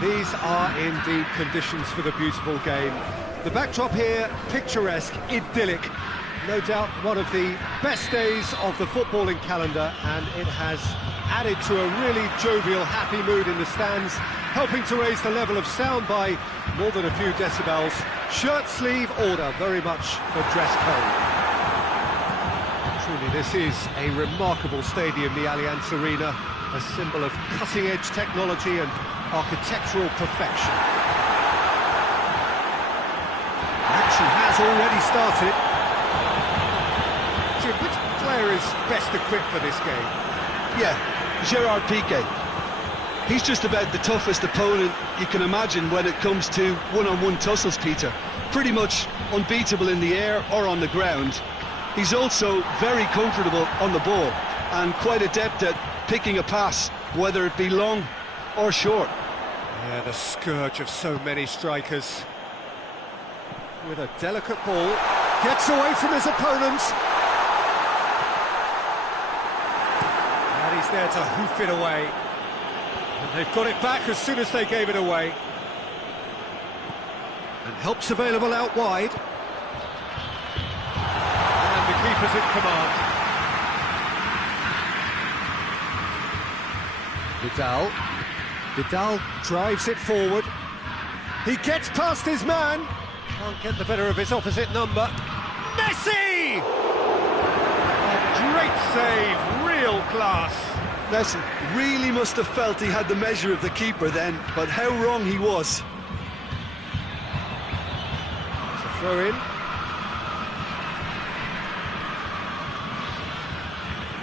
These are indeed conditions for the beautiful game. The backdrop here, picturesque, idyllic. No doubt one of the best days of the footballing calendar, and it has added to a really jovial, happy mood in the stands, helping to raise the level of sound by more than a few decibels. Shirt-sleeve order, very much the dress code. Truly, this is a remarkable stadium, the Allianz Arena, a symbol of cutting-edge technology and architectural perfection. Action has already started. Jim, which player is best equipped for this game? Yeah, Gerard Piqué. He's just about the toughest opponent you can imagine when it comes to one-on-one tussles, Peter. Pretty much unbeatable in the air or on the ground. He's also very comfortable on the ball and quite adept at picking a pass, whether it be long or short. Yeah, the scourge of so many strikers. With a delicate ball, gets away from his opponent. And he's there to hoof it away. And they've got it back as soon as they gave it away. And help's available out wide. And the keeper's in command. Vidal drives it forward. He gets past his man. Can't get the better of his opposite number. Messi! A great save, real class. Messi really must have felt he had the measure of the keeper then, but how wrong he was. It's a throw in.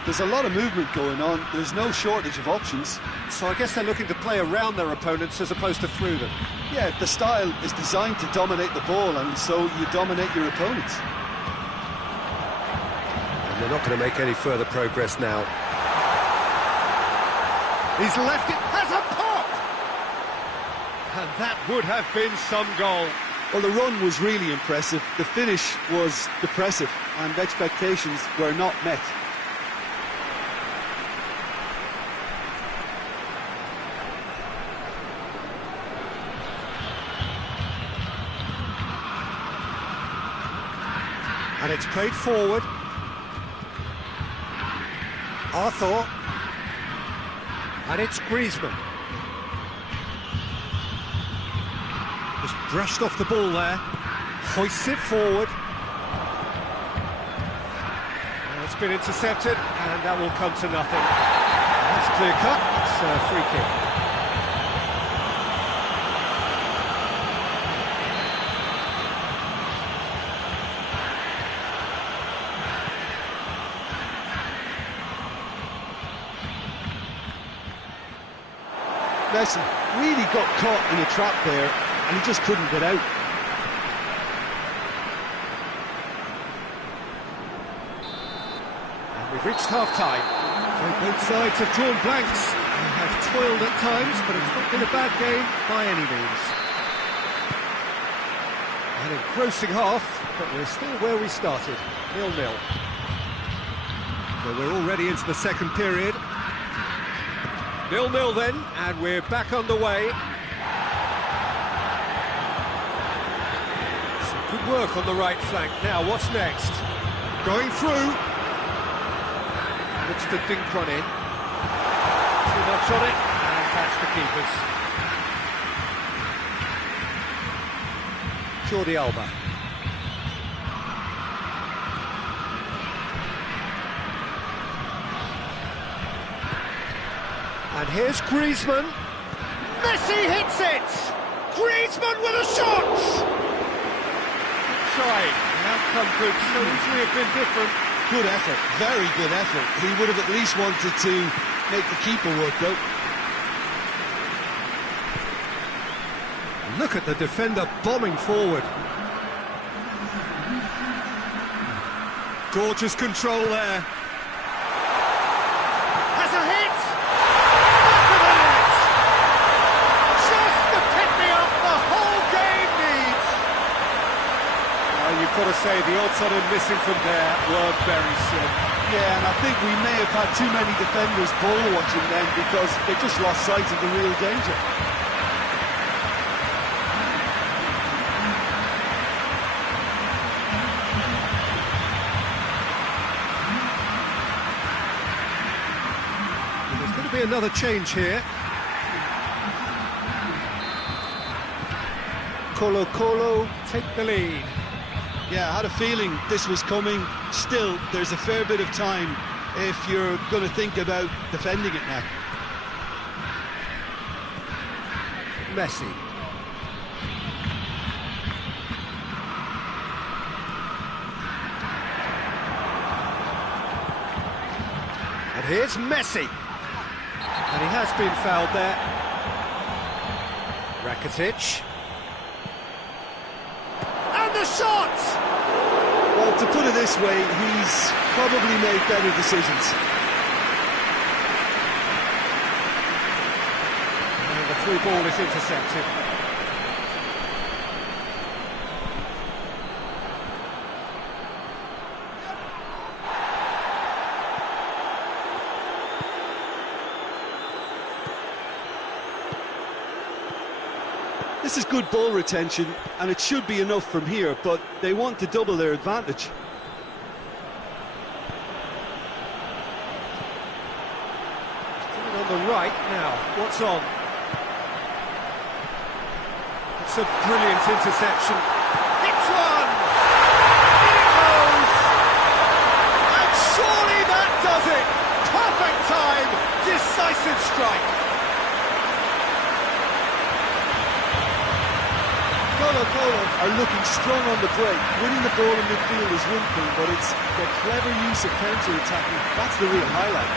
There's a lot of movement going on, there's no shortage of options. So I guess they're looking to play around their opponents as opposed to through them. Yeah, the style is designed to dominate the ball, and so you dominate your opponents. And they're not going to make any further progress now. He's left it, has a pop! And that would have been some goal. Well, the run was really impressive, the finish was depressive, and expectations were not met. And it's played forward. Arthur. And it's Griezmann. Just brushed off the ball there. Hoists it forward. And it's been intercepted, and that will come to nothing. That's clear cut. It's a free kick. Messi really got caught in a trap there, and he just couldn't get out. And we've reached half-time. So both sides have drawn blanks and have toiled at times, but it's not been a bad game by any means. An engrossing half, but we're still where we started, 0-0. So we're already into the second period. 0-0 then, and we're back underway. Some good work on the right flank. Now, what's next? Going through. Looks to Dinkron in. Too much on it, and that's the keepers. Jordi Alba. And here's Griezmann. Messi hits it! Griezmann with a shot! Try. The outcome could so easily have been different. Good effort, very good effort. He would have at least wanted to make the keeper work out. Look at the defender bombing forward. Gorgeous control there. Has a hit! You've got to say, the odds on him missing from there were very slim. Yeah, and I think we may have had too many defenders ball watching then because they just lost sight of the real danger. another change here. Colo take the lead. Yeah, I had a feeling this was coming. Still, there's a fair bit of time if you're going to think about defending it now. Messi. And here's Messi. And he has been fouled there. Rakitic. And the shot! Well, to put it this way, he's probably made better decisions. And the through ball is intercepted. This is good ball retention, and it should be enough from here, but they want to double their advantage. On the right now, what's on? It's a brilliant interception. It's one! In it goes! And surely that does it! Perfect time! Decisive strike! Colo are looking strong on the break. Winning the ball in midfield is one thing, but it's the clever use of counter-attacking. That's the real highlight.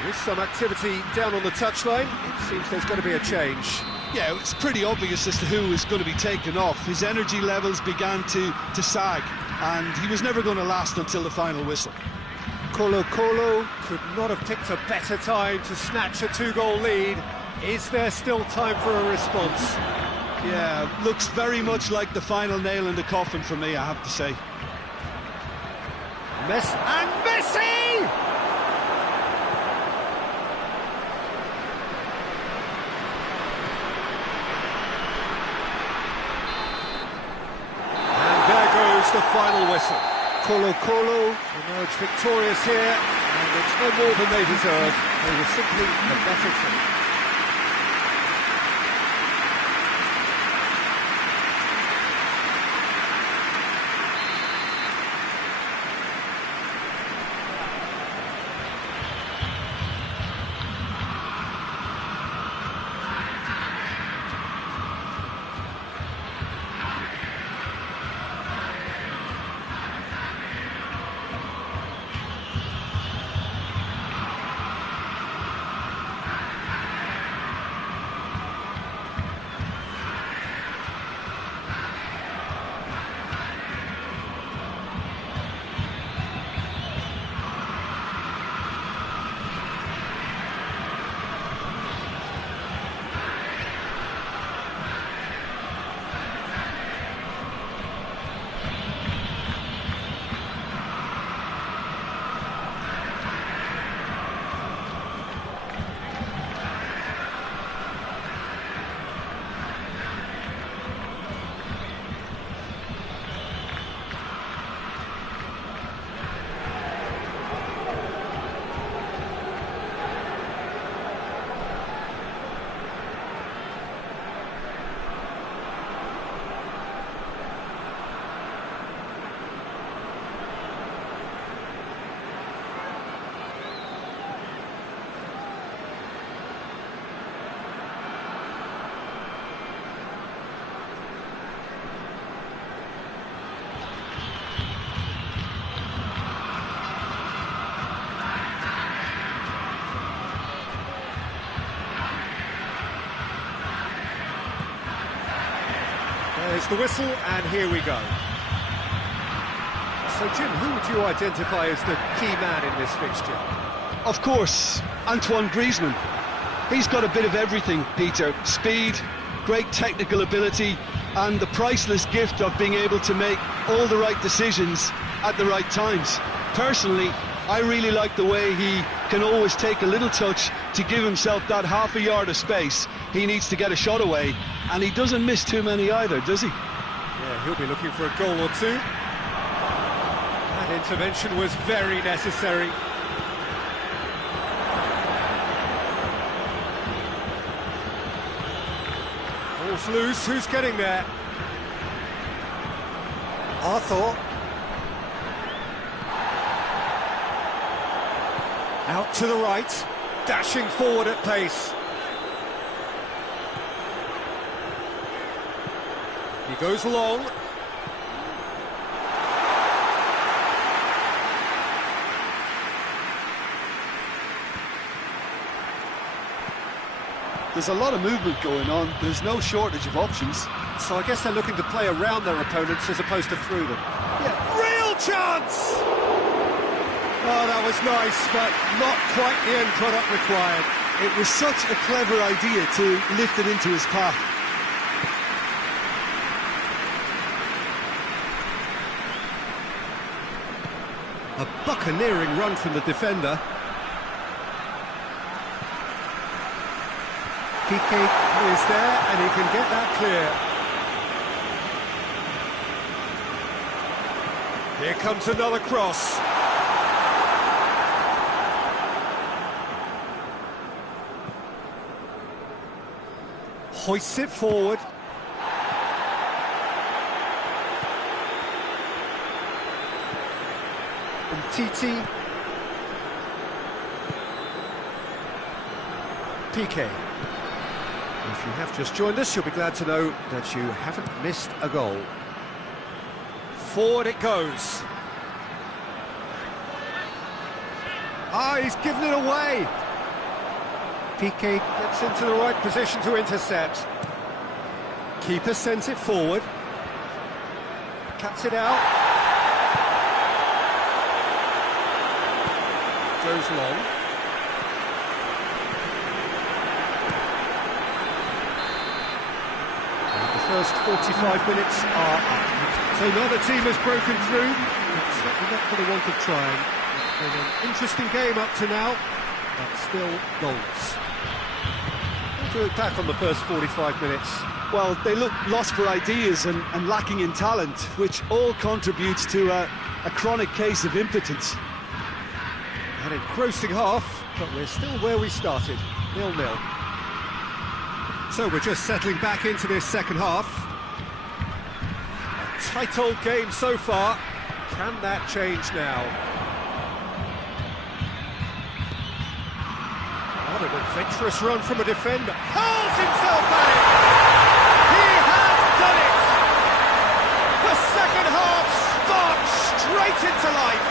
There is some activity down on the touchline. It seems there's going to be a change. Yeah, it's pretty obvious as to who is going to be taken off. His energy levels began to sag, and he was never going to last until the final whistle. Colo could not have picked a better time to snatch a two-goal lead. Is there still time for a response? Yeah, looks very much like the final nail in the coffin for me, I have to say. Messi! The final whistle. Colo emerged victorious here, and it's no more than they deserve. They were simply the better team. There's the whistle, and here we go. So, Jim, who would you identify as the key man in this fixture? Of course, Antoine Griezmann. He's got a bit of everything, Peter. Speed, great technical ability and the priceless gift of being able to make all the right decisions at the right times. Personally, I really like the way he can always take a little touch to give himself that half a yard of space he needs to get a shot away, and he doesn't miss too many either, does he? Yeah, he'll be looking for a goal or two. That intervention was very necessary. Ball's loose, who's getting there? Arthur. Out to the right, dashing forward at pace. He goes long. There's a lot of movement going on, there's no shortage of options. So I guess they're looking to play around their opponents as opposed to through them. Yeah, real chance! Oh, that was nice, but not quite the end product required. It was such a clever idea to lift it into his path. A buccaneering run from the defender. Kike is there, and he can get that clear. Here comes another cross. Hoists it forward. And Titi. PK. If you have just joined us, you'll be glad to know that you haven't missed a goal. Forward it goes. Ah, he's given it away. PK gets into the right position to intercept. Keeper sends it forward. Cuts it out. Goes long. And the first 45 minutes are up. So neither team has broken through. It's certainly not for the want of trying. It's been an interesting game up to now, but still goals. To look back on the first 45 minutes. Well, they look lost for ideas and lacking in talent, which all contributes to a chronic case of impotence. An engrossing half, but we're still where we started, 0-0. So we're just settling back into this second half. A tight old game so far. Can that change now? What an adventurous run from a defender. Hurls himself at it! He has done it! The second half sparks straight into life.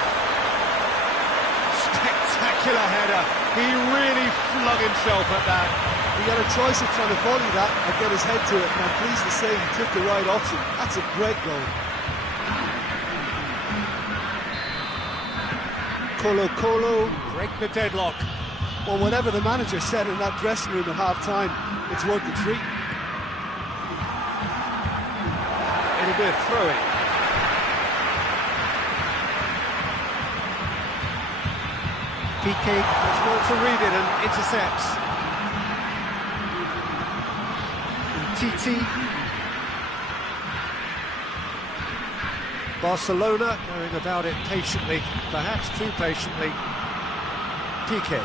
Spectacular header. He really flung himself at that. He had a choice of trying to volley that or get his head to it, and I'm pleased to say he took the right option. That's a great goal. Colo break the deadlock. Well, whatever the manager said in that dressing room at half-time, it's worth the treat. It'll be a throw-in. PK does well to read it and intercepts. Titi. Barcelona going about it patiently, perhaps too patiently. PK.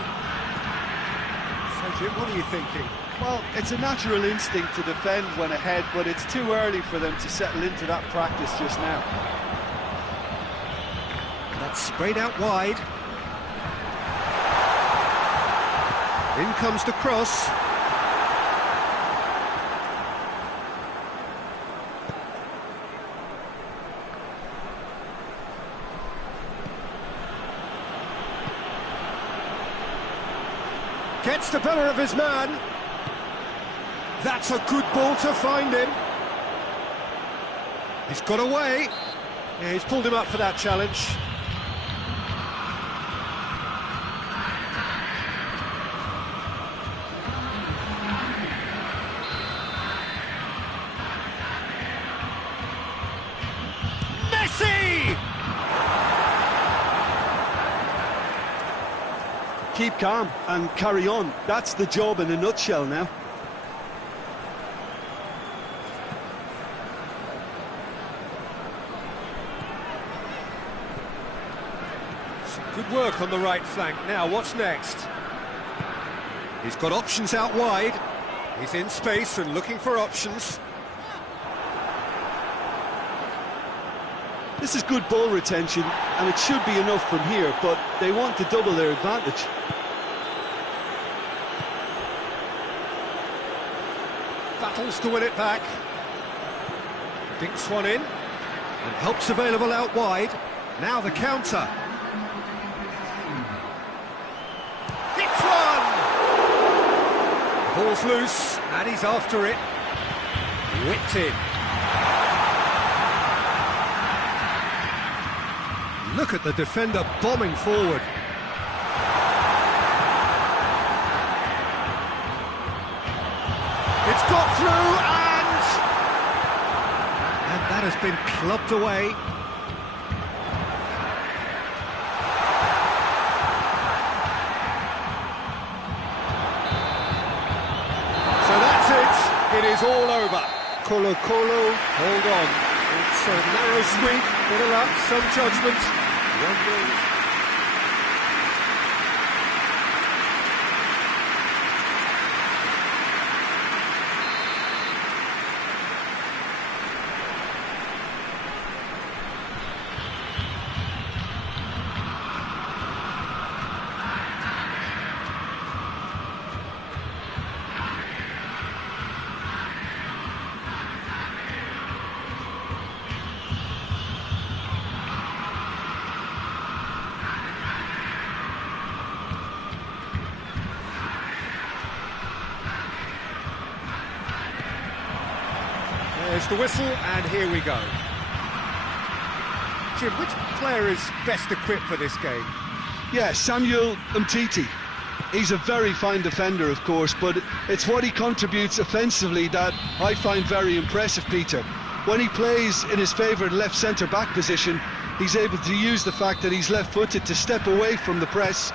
So Jim, what are you thinking? Well, it's a natural instinct to defend when ahead, but it's too early for them to settle into that practice just now. That's sprayed out wide. In comes the cross. Gets the better of his man. That's a good ball to find him. He's got away. Yeah, he's pulled him up for that challenge. keep calm and carry on. That's the job in a nutshell now. Good work on the right flank. Now, what's next? He's got options out wide. He's in space and looking for options. This is good ball retention, and it should be enough from here, but they want to double their advantage. Battles to win it back. Dinks one in, and help's available out wide. Now the counter. Hits one! The ball's loose, and he's after it. Whipped in. Look at the defender bombing forward. It's got through, and that has been clubbed away. So that's it. It is all over. Colo Colo, hold on. It's a narrow squeak, bit of luck, some judgment. 1-0. There's the whistle, and here we go. Jim, which player is best equipped for this game? Yeah, Samuel Umtiti. He's a very fine defender, of course, but it's what he contributes offensively that I find very impressive, Peter. When he plays in his favourite left centre-back position, he's able to use the fact that he's left-footed to step away from the press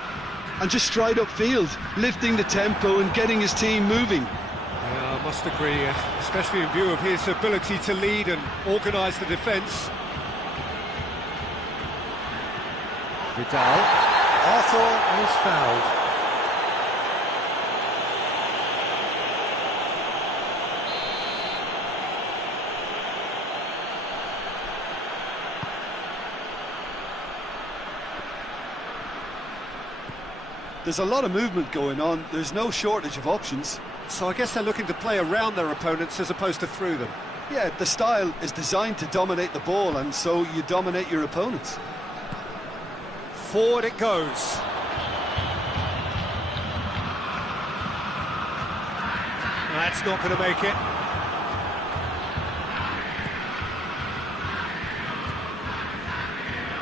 and just stride upfield, lifting the tempo and getting his team moving. Yeah, I must agree, especially in view of his ability to lead and organise the defence. Vidal. Arthur is fouled. There's a lot of movement going on. There's no shortage of options. So I guess they're looking to play around their opponents as opposed to through them. Yeah, the style is designed to dominate the ball, and so you dominate your opponents. Forward it goes. That's not going to make it.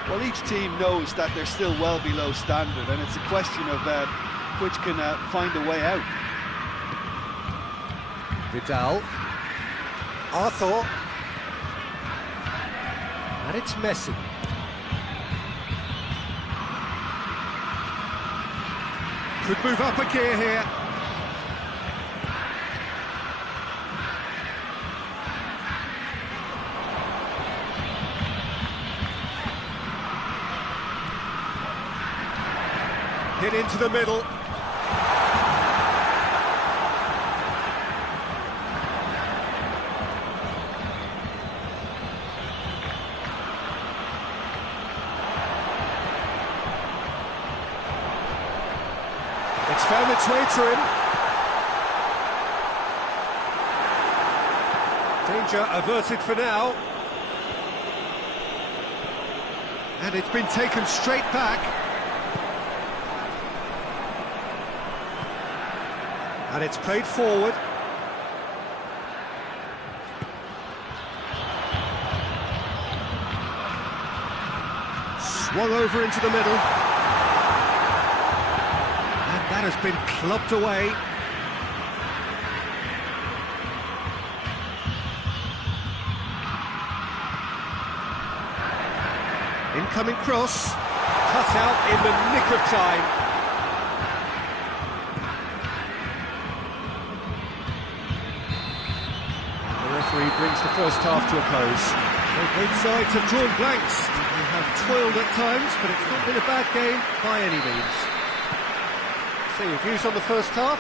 Well, each team knows that they're still well below standard, and it's a question of which can find a way out. Vidal. Arthur. And it's Messi. Could move up a gear here. Hit into the middle. It's found its way to him. Danger averted for now. And it's been taken straight back. And it's played forward. Swung over into the middle. And that has been clubbed away. Incoming cross. Cut out in the nick of time. brings the first half to a close. So both sides have drawn blanks. They have toiled at times, but it's not been a bad game by any means. So your views on the first half?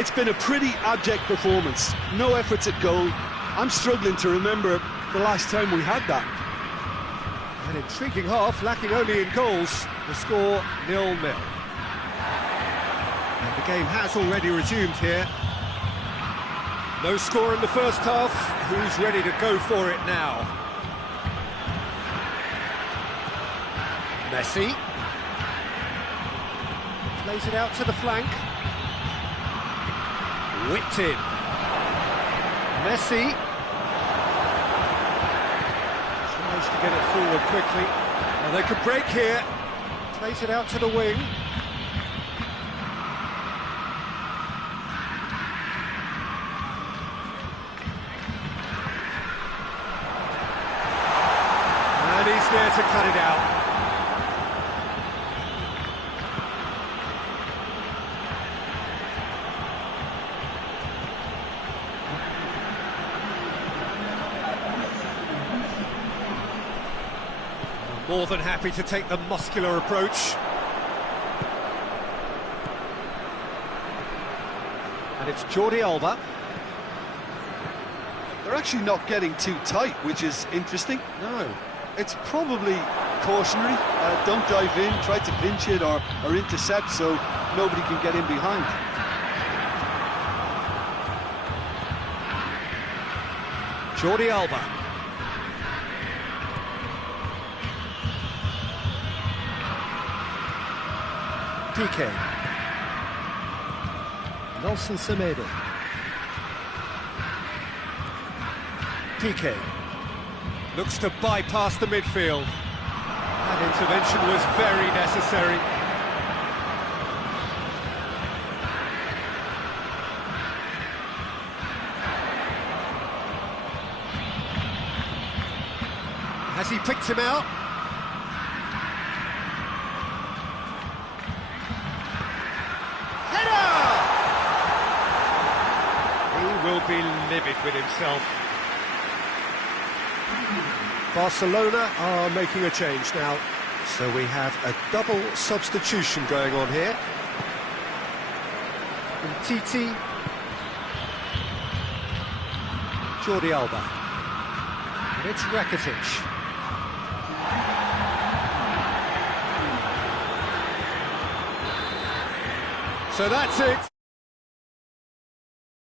It's been a pretty abject performance. No efforts at goal. I'm struggling to remember the last time we had that. An intriguing half, lacking only in goals. The score 0-0. And the game has already resumed here. No score in the first half. Who's ready to go for it now? Messi. Plays it out to the flank. Whipped in. Messi. Tries to get it forward quickly. And they could break here. Plays it out to the wing. And he's there to cut it out. More than happy to take the muscular approach. And it's Jordi Alba. They're actually not getting too tight, which is interesting. No. It's probably cautionary. Don't dive in, try to pinch it or intercept so nobody can get in behind. Jordi Alba. PK. Nelson Semedo. PK. Looks to bypass the midfield. That intervention was very necessary. Has he picked him out? Will be livid with himself. Barcelona are making a change now, so we have a double substitution going on here. Titi, Jordi Alba, and it's Rakitic. So that's it.